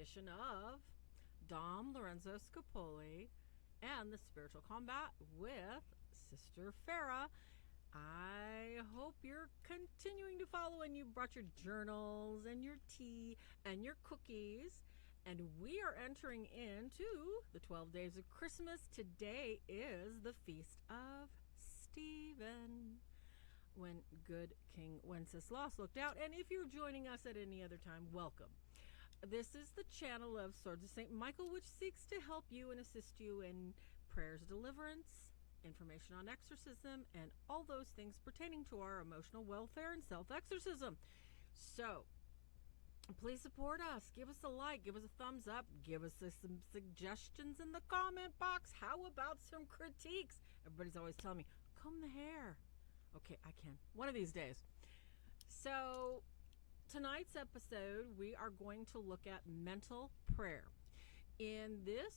edition of Dom Lorenzo Scupoli and the Spiritual Combat with Sister Farah. I hope you're continuing to follow and you brought your journals and your tea and your cookies. And we are entering into the 12 days of Christmas. Today is the Feast of Stephen, when good King Wenceslas looked out. And if you're joining us at any other time, welcome. This is the channel of Swords of St. Michael, which seeks to help you and assist you in prayers, deliverance, information on exorcism, and all those things pertaining to our emotional welfare and self-exorcism. So, please support us. Give us a like. Give us a thumbs up. Give us some suggestions in the comment box. How about some critiques? Everybody's always telling me, comb the hair. Okay, I can. One of these days. So, tonight's episode, we are going to look at mental prayer. In this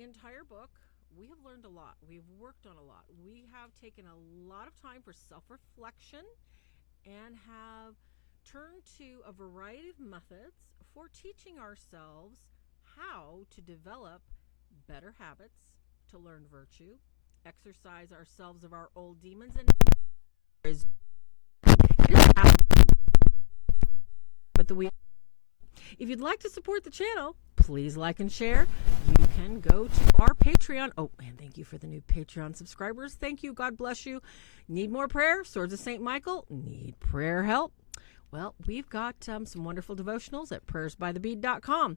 entire book, we have learned a lot. We've worked on a lot. We have taken a lot of time for self-reflection and have turned to a variety of methods for teaching ourselves how to develop better habits, to learn virtue, exercise ourselves of our old demons, and if you'd like to support the channel, please like and share. You can go to our Patreon. Oh, man, thank you for the new Patreon subscribers. Thank you. God bless you. Need more prayer? Swords of St. Michael? Need prayer help? Well, we've got some wonderful devotionals at prayersbythebead.com.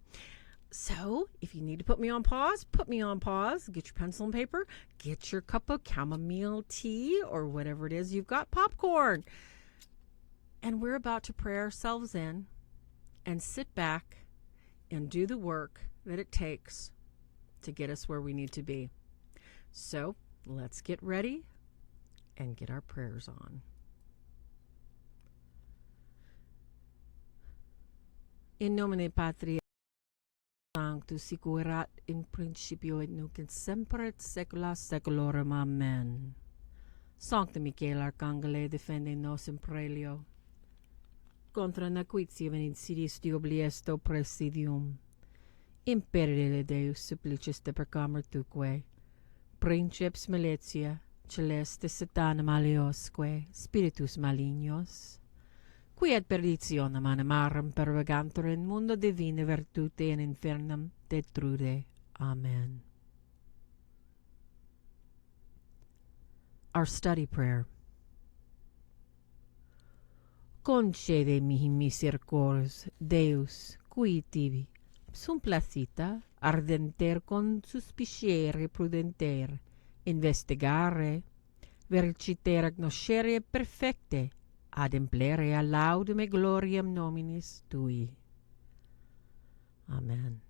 So, if you need to put me on pause, put me on pause. Get your pencil and paper. Get your cup of chamomile tea or whatever it is you've got, popcorn. And we're about to pray ourselves in and sit back and do the work that it takes to get us where we need to be. So, let's get ready and get our prayers on. In nomine Patri Sanctus, sic erat in principio et nunc et semper et saecula saeculorum. Amen. Sancta Michael Arcangele, defende nos in prelio. Contra nequitia venit sidis diobliesto presidium. Imperire Deus supplicis de percamur tuque. Princeps malitia, celeste satana maliosque, spiritus malignos. Qui ad perditionem animarum pervegantur in mundo divine virtute in infernum detrude. Amen. Our study prayer. Concede mihi misericors, Deus, qui tibi, sum placita, ardenter consuspiciere prudenter, investigare, vericiter agnoscere perfecte, ad implere a laudem e gloriam nominis Tui. Amen.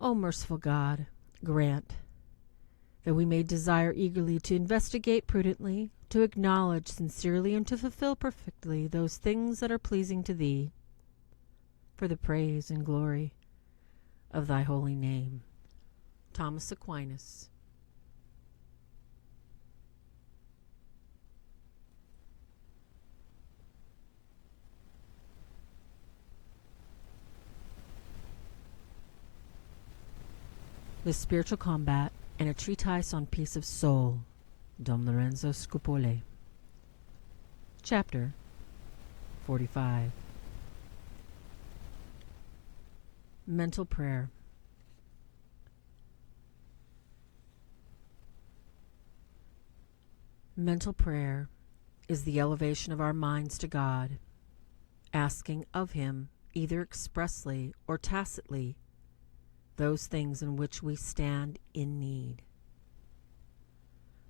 O merciful God, grant that we may desire eagerly to investigate prudently, to acknowledge sincerely, and to fulfill perfectly those things that are pleasing to Thee, for the praise and glory of Thy holy name. Thomas Aquinas. The Spiritual Combat and a Treatise on Peace of Soul, Dom Lorenzo Scupoli. Chapter 45. Mental Prayer. Mental prayer is the elevation of our minds to God, asking of Him, either expressly or tacitly, those things in which we stand in need.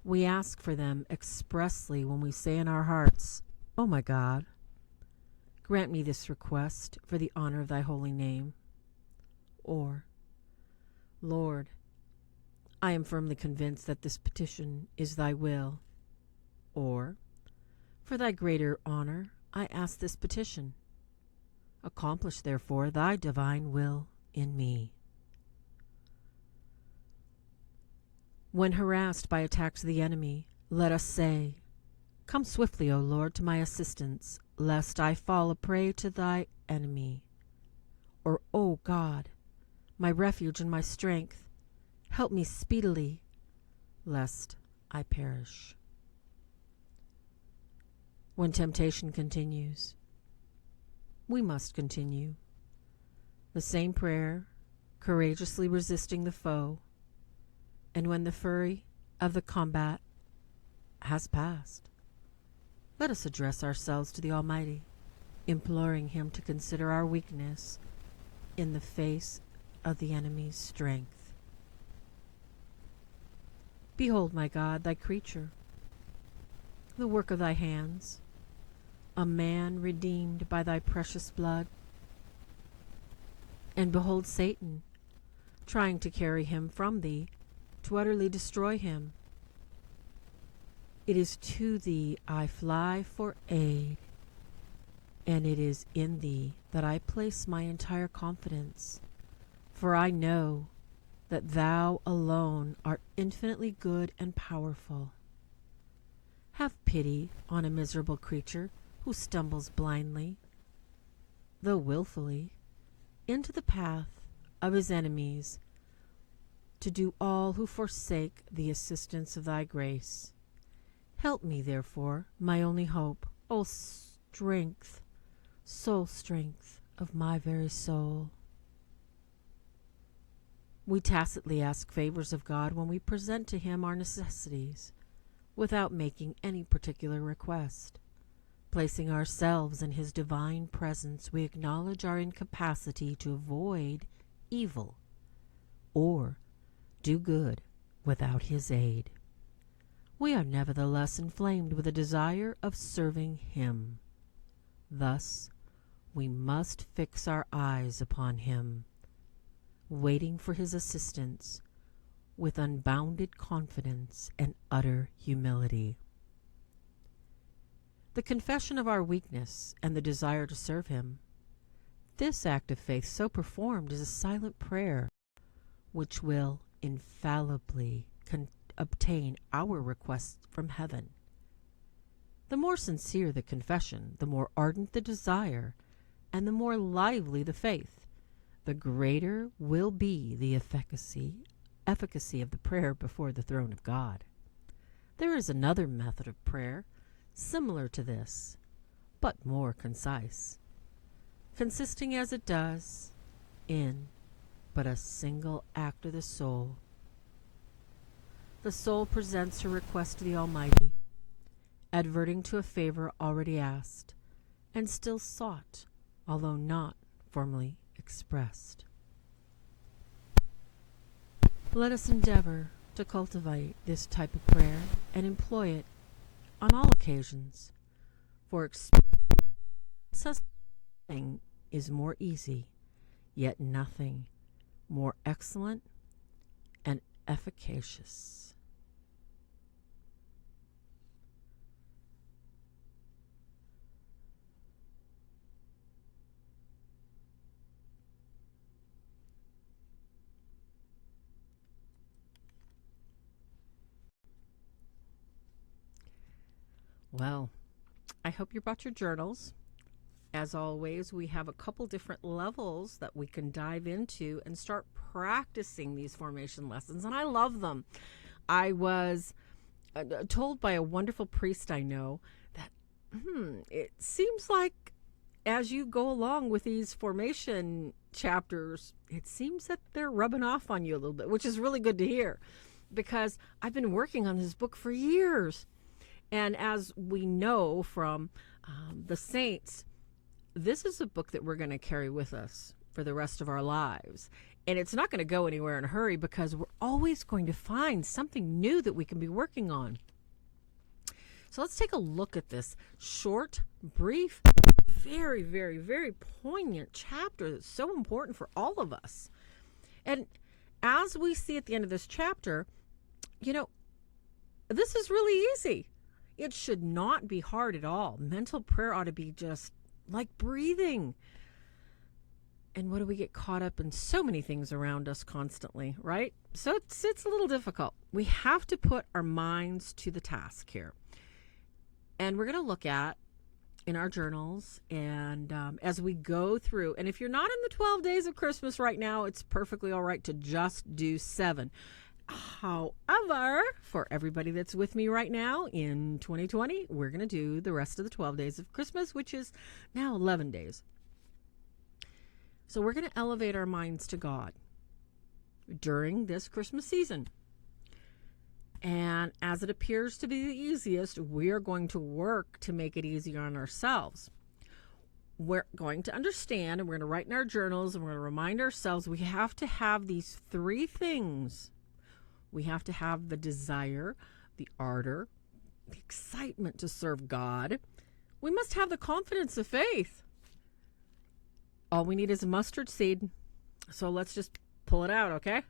We ask for them expressly when we say in our hearts, "O my God, grant me this request for the honor of Thy holy name." Or, "Lord, I am firmly convinced that this petition is Thy will." Or, "For Thy greater honor, I ask this petition. Accomplish, therefore, Thy divine will in me." When harassed by attacks of the enemy, let us say, "Come swiftly, O Lord, to my assistance, lest I fall a prey to Thy enemy." or O God, my refuge and my strength, help me speedily, lest I perish. When temptation continues, we must continue the same prayer, courageously resisting the foe, and when the fury of the combat has passed, let us address ourselves to the Almighty, imploring Him to consider our weakness in the face of the enemy's strength. Behold, my God, thy creature, the work of thy hands, a man redeemed by thy precious blood. And behold Satan, trying to carry him from thee, to utterly destroy him. It is to thee I fly for aid, and it is in thee that I place my entire confidence, for I know that thou alone art infinitely good and powerful. Have pity on a miserable creature who stumbles blindly, though willfully, into the path of his enemies, to do all who forsake the assistance of thy grace. Help me, therefore, my only hope, O strength, sole strength of my very soul. We tacitly ask favors of God when we present to Him our necessities, without making any particular request. Placing ourselves in His divine presence, we acknowledge our incapacity to avoid evil or do good without His aid. We are nevertheless inflamed with a desire of serving Him. Thus, we must fix our eyes upon Him, waiting for His assistance with unbounded confidence and utter humility. The confession of our weakness and the desire to serve Him, this act of faith so performed is a silent prayer which will infallibly obtain our requests from heaven. The more sincere the confession, the more ardent the desire, and the more lively the faith, the greater will be the efficacy of the prayer before the throne of God. There is another method of prayer similar to this, but more concise, consisting as it does in but a single act of the soul. The soul presents her request to the Almighty, adverting to a favor already asked and still sought, although not formally expressed. Let us endeavor to cultivate this type of prayer and employ it on all occasions, for nothing is more easy, yet nothing more excellent and efficacious. Well, I hope you brought your journals. As always, we have a couple different levels that we can dive into and start practicing these formation lessons, and I love them. I was told by a wonderful priest I know that it seems like as you go along with these formation chapters, it seems that they're rubbing off on you a little bit, which is really good to hear, because I've been working on this book for years. And as we know from the saints, this is a book that we're going to carry with us for the rest of our lives. And it's not going to go anywhere in a hurry, because we're always going to find something new that we can be working on. So let's take a look at this short, brief, very, very, very poignant chapter that's so important for all of us. And as we see at the end of this chapter, this is really easy. It should not be hard at all. Mental prayer ought to be just like breathing. And what do we get caught up in? So many things around us constantly, right? So it's a little difficult. We have to put our minds to the task here. And we're going to look at in our journals, and as we go through, and if you're not in the 12 days of Christmas right now, it's perfectly all right to just do 7. However, for everybody that's with me right now in 2020, we're going to do the rest of the 12 days of Christmas, which is now 11 days. So we're going to elevate our minds to God during this Christmas season. And as it appears to be the easiest, we are going to work to make it easier on ourselves. We're going to understand, and we're going to write in our journals, and we're going to remind ourselves we have to have these 3 things. We have to have the desire, the ardor, the excitement to serve God. We must have the confidence of faith. All we need is a mustard seed. So let's just pull it out, okay?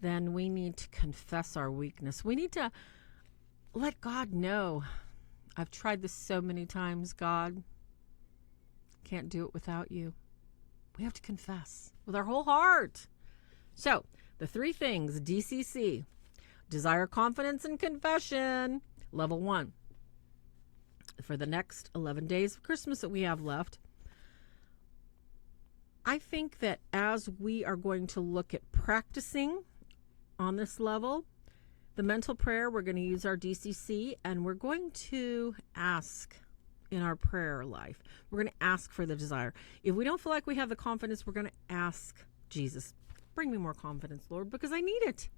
Then we need to confess our weakness. We need to let God know, I've tried this so many times, God. Can't do it without you. We have to confess with our whole heart. So, the 3 things, DCC, desire, confidence, and confession, level 1. For the next 11 days of Christmas that we have left, I think that as we are going to look at practicing on this level, the mental prayer, we're going to use our DCC, and we're going to ask in our prayer life. We're going to ask for the desire. If we don't feel like we have the confidence, we're going to ask Jesus, bring me more confidence, Lord, because I need it.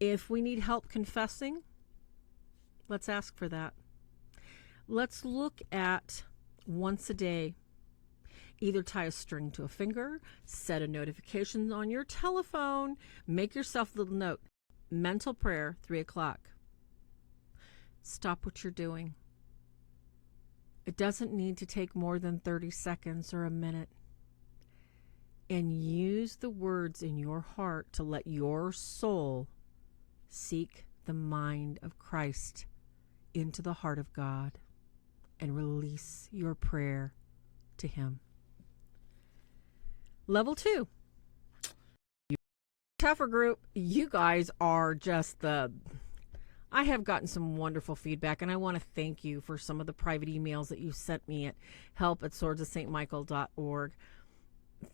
If we need help confessing, let's ask for that. Let's look at once a day. Either tie a string to a finger, set a notification on your telephone, make yourself a little note. Mental prayer, 3 o'clock. Stop what you're doing. It doesn't need to take more than 30 seconds or a minute. And use the words in your heart to let your soul seek the mind of Christ into the heart of God and release your prayer to Him. Level 2. Tougher group, you guys are just I have gotten some wonderful feedback, and I want to thank you for some of the private emails that you sent me at help@swordsofstmichael.org.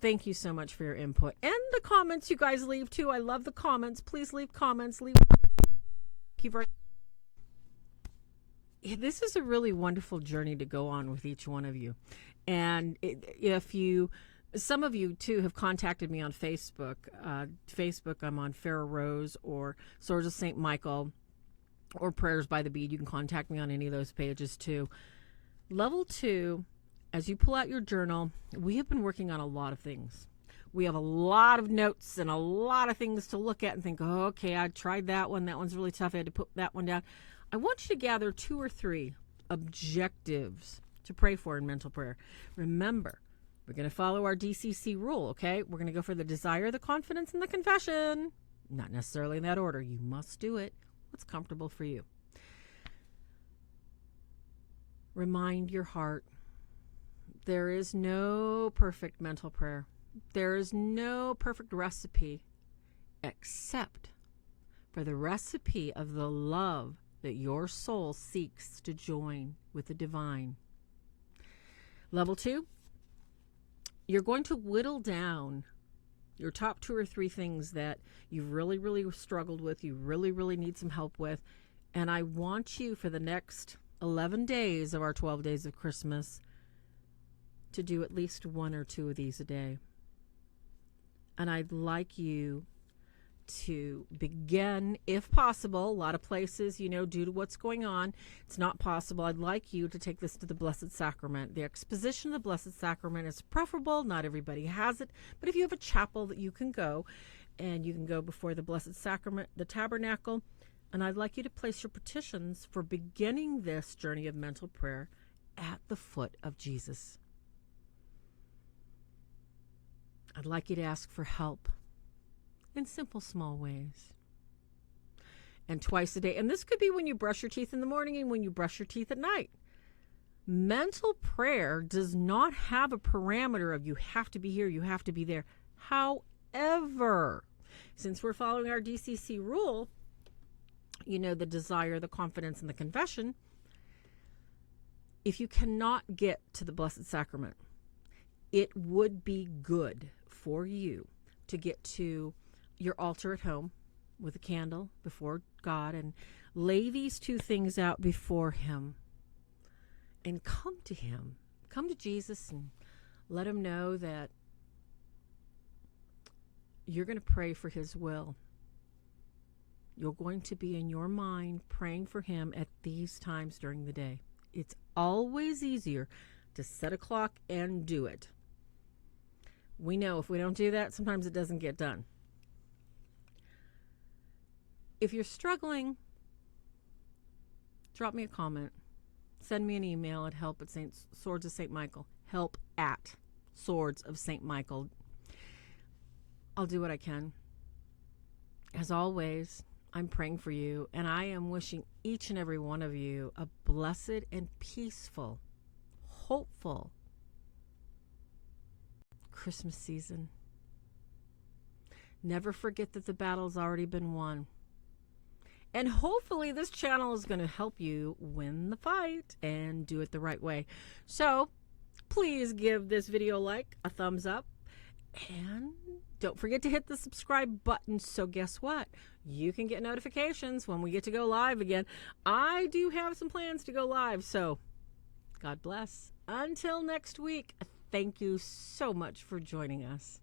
Thank you so much for your input. And the comments you guys leave, too. I love the comments. Please leave comments. Thank you very much. This is a really wonderful journey to go on with each one of you. And some of you, too, have contacted me on Facebook. I'm on Farrah Rose or Swords of St. Michael or Prayers by the Bead. You can contact me on any of those pages, too. Level 2, as you pull out your journal, we have been working on a lot of things. We have a lot of notes and a lot of things to look at and think, oh, okay, I tried that one. That one's really tough. I had to put that one down. I want you to gather 2 or 3 objectives to pray for in mental prayer. Remember, we're going to follow our DCC rule, okay? We're going to go for the desire, the confidence, and the confession. Not necessarily in that order. You must do it what's comfortable for you. Remind your heart, there is no perfect mental prayer. There is no perfect recipe except for the recipe of the love that your soul seeks to join with the divine. Level 2, you're going to whittle down your top 2 or 3 things that you've really, really struggled with, you really, really need some help with. And I want you for the next 11 days of our 12 days of Christmas to do at least 1 or 2 of these a day. And I'd like you to begin, if possible, a lot of places, due to what's going on, it's not possible. I'd like you to take this to the Blessed Sacrament. The exposition of the Blessed Sacrament is preferable. Not everybody has it. But if you have a chapel that you can go, and you can go before the Blessed Sacrament, the tabernacle, and I'd like you to place your petitions for beginning this journey of mental prayer at the foot of Jesus. I'd like you to ask for help in simple, small ways. And twice a day. And this could be when you brush your teeth in the morning and when you brush your teeth at night. Mental prayer does not have a parameter of you have to be here, you have to be there. However, since we're following our DCC rule, the desire, the confidence, and the confession, if you cannot get to the Blessed Sacrament, it would be good for you to get to your altar at home with a candle before God and lay these two things out before Him and come to Him. Come to Jesus and let Him know that you're going to pray for His will. You're going to be in your mind praying for Him at these times during the day. It's always easier to set a clock and do it. We know if we don't do that, sometimes it doesn't get done. If you're struggling, drop me a comment. Send me an email at help at Swords of St. Michael. Help at Swords of St. Michael. I'll do what I can. As always, I'm praying for you, and I am wishing each and every one of you a blessed and peaceful, hopeful Christmas season. Never forget that the battle's already been won. And hopefully this channel is going to help you win the fight and do it the right way. So please give this video a like, a thumbs up, and don't forget to hit the subscribe button. So guess what? You can get notifications when we get to go live again. I do have some plans to go live, so God bless. Until next week, thank you so much for joining us.